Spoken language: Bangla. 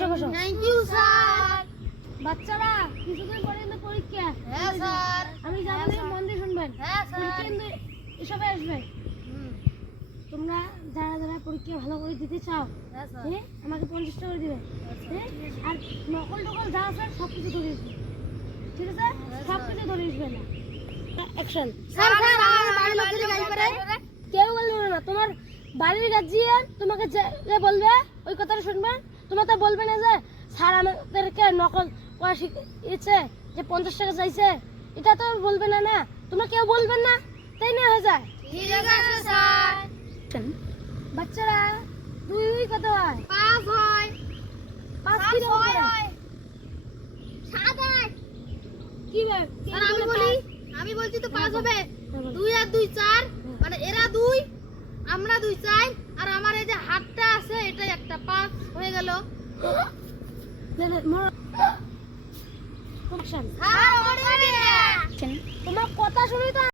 বসো বসো। Thank you sir. বাচ্চারা কিছুদিন পরে কিন্তু পরীক্ষা। হ্যাঁ স্যার। আমি জানি মন দিয়ে শুনবেন। হ্যাঁ স্যার। পরীক্ষা কিন্তু এসবে আসবে। তোমরা যারা যারা পরীক্ষা ভালো করে দিতে চাও, হ্যাঁ স্যার। হ্যাঁ আমাকে 50 টাকা করে দিবে। হ্যাঁ আর নকল টকল যা আছে সব কিছু ধরে আসবে, ঠিক আছে? সব কিছু ধরে আসবে না। অ্যাকশন। স্যার স্যার আমার বাড়ির লোকের গাড়ি করে কেউ বলবে না, তোমার বাড়ির গার্জিয়ান তোমাকে যে বলবে ওই কথাটা শুনবে। তোমার তো বলবে না যে স্যার আমাদেরকে নকল করা শিখিয়েছে, যে 50 টাকা চাইছে, এটা তো বলবে না। না তোমরা কেউ বলবেন না, তাই না হয়ে যায়। ঠিক আছে স্যার। বাচ্চারা 2 কত হয়? 5 হয়। 5 কি রকম করে? 7 হয়। কি বে? স্যার আমি বলছি তো 5 হবে। বলো। 2 আর 2 4, মানে এরা 2, আমরা 2 4, আর আমার এই যে হাতটা আছে এটা একটা 5 হয়ে গেল। অ্যাকশন। স্যার, তোমার কথা শুনি তো